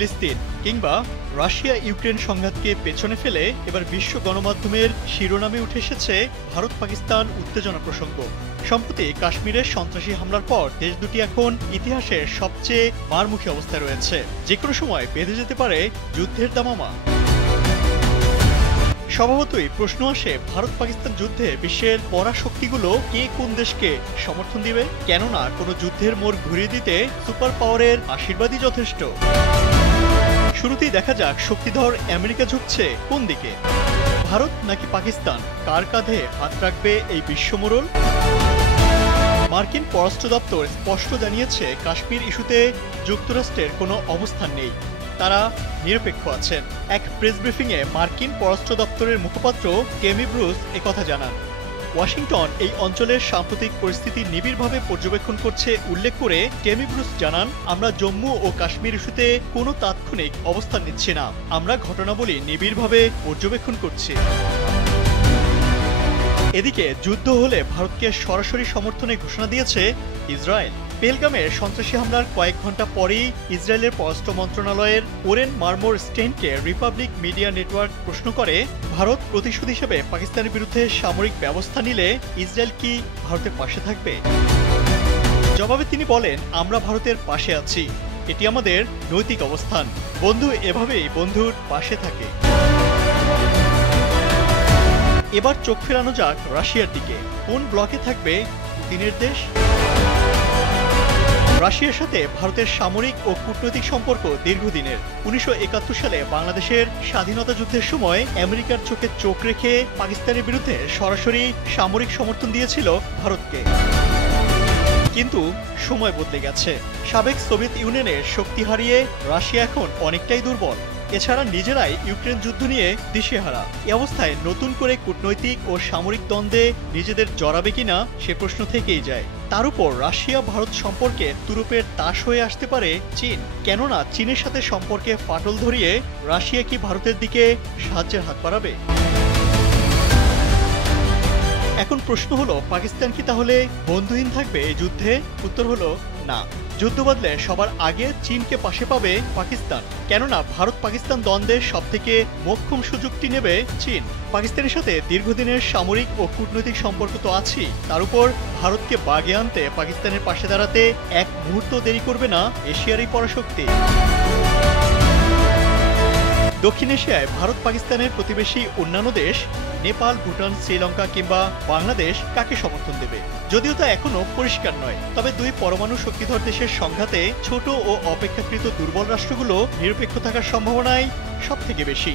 ফিলিস্তিন কিংবা Russia Ukraine সংঘাতকে পেছনে ফেলে এবার বিশ্ব গণমাধ্যমের শিরোনামে উঠে এসেছে ভারত পাকিস্তান উত্তেজনা প্রসঙ্গ। সম্প্রতি কাশ্মীরের সন্ত্রাসী হামলার পর দেশ দুটি এখন ইতিহাসের সবচেয়ে মারমুখী অবস্থায় রয়েছে। যেকোনো সময় বেঁধে যেতে পারে যুদ্ধের দামামা। স্বভাবতই প্রশ্ন আসে, ভারত পাকিস্তান যুদ্ধে বিশ্বের পরাশক্তিগুলো কে কোন দেশকে সমর্থন দিবে? কেননা কোনো যুদ্ধের মোড় ঘুরিয়ে দিতে সুপার পাওয়ারের আশীর্বাদই যথেষ্ট। শুরুতেই দেখা যাক শক্তিধর আমেরিকা ঝুঁকছে কোন দিকে, ভারত নাকি পাকিস্তান? কার কাঁধে হাত রাখবে এই বিশ্বমোড়ল? মার্কিন পররাষ্ট্র দপ্তর স্পষ্ট জানিয়েছে, কাশ্মীর ইস্যুতে যুক্তরাষ্ট্রের কোনো অবস্থান নেই, তারা নিরপেক্ষ আছেন। এক প্রেস ব্রিফিংয়ে মার্কিন পররাষ্ট্র দপ্তরের মুখপাত্র টেমি ব্রুস একথা জানান। ওয়াশিংটন এই অঞ্চলের সাম্প্রতিক পরিস্থিতি নিবিড়ভাবে পর্যবেক্ষণ করছে উল্লেখ করে টেমি ব্রুস জানান, আমরা জম্মু ও কাশ্মীর ইস্যুতে কোনো তাৎক্ষণিক অবস্থান নিচ্ছি না, আমরা ঘটনাবলী নিবিড়ভাবে পর্যবেক্ষণ করছি। এদিকে যুদ্ধ হলে ভারতকে সরাসরি সমর্থনে ঘোষণা দিয়েছে ইসরায়েল। পেহেলগামের সন্ত্রাসী হামলার কয়েক ঘন্টা পরেই ইসরায়েলের পররাষ্ট্র মন্ত্রণালয়ের Oren Marmore স্টেনকে Republic media network প্রশ্ন করে, ভারত প্রতিশোধ হিসেবে পাকিস্তানের বিরুদ্ধে সামরিক ব্যবস্থা নিলে ইসরায়েল কি ভারতের পাশে থাকবে? জবাবে তিনি বলেন, আমরা ভারতের পাশে আছি, এটি আমাদের নৈতিক অবস্থান। বন্ধু এভাবেই বন্ধুর পাশে থাকে। এবার চোখ ফেরানো যাক রাশিয়ার দিকে। কোন ব্লকে থাকবে পুতিনের দেশ? রাশিয়ার সাথে ভারতের সামরিক ও কূটনৈতিক সম্পর্ক দীর্ঘদিনের। 1971 সালে বাংলাদেশের স্বাধীনতা যুদ্ধের সময় আমেরিকার চোখে চোখ রেখে পাকিস্তানের বিরুদ্ধে সরাসরি সামরিক সমর্থন দিয়েছিল ভারতকে। কিন্তু সময় বদলে গেছে। সাবেক সোভিয়েত ইউনিয়নের শক্তি হারিয়ে রাশিয়া এখন অনেকটাই দুর্বল। এছাড়া নিজেরাই ইউক্রেন যুদ্ধ নিয়ে দিশেহারা। এই অবস্থায় নতুন করে কূটনৈতিক ও সামরিক দ্বন্দ্বে নিজেদের জড়াবে কিনা সে প্রশ্ন থেকেই যায়। তার উপর রাশিয়া ভারত সম্পর্কে তুরুপের তাস হয়ে আসতে পারে চীন। কেননা চীনের সাথে সম্পর্কে ফাটল ধরিয়ে রাশিয়া কি ভারতের দিকে সাহায্যের হাত বাড়াবে? এখন প্রশ্ন হলো, পাকিস্তান কি তাহলে বন্ধুহীন থাকবে এই যুদ্ধে? উত্তর হলো না। যুদ্ধ বদলে সবার আগে চীনকে পাশে পাবে পাকিস্তান। কেননা ভারত পাকিস্তান দ্বন্দ্বের সবথেকে মোক্ষম সুযোগটি নেবে চীন। পাকিস্তানের সাথে দীর্ঘদিনের সামরিক ও কূটনৈতিক সম্পর্ক তো আছেই, তার উপর ভারতকে বাগে আনতে পাকিস্তানের পাশে দাঁড়াতে এক মুহূর্ত দেরি করবে না এশিয়ার এই পরাশক্তি। দক্ষিণ এশিয়ায় ভারত পাকিস্তানের প্রতিবেশী অন্যান্য দেশ নেপাল, ভুটান, শ্রীলঙ্কা কিংবা বাংলাদেশ কাকে সমর্থন দেবে, যদিও তা এখনো পরিষ্কার নয়। তবে দুই পরমাণু শক্তিধর দেশের সংঘাতে ছোট ও অপেক্ষাকৃত দুর্বল রাষ্ট্রগুলো নিরপেক্ষ থাকার সম্ভাবনাই সবথেকে বেশি।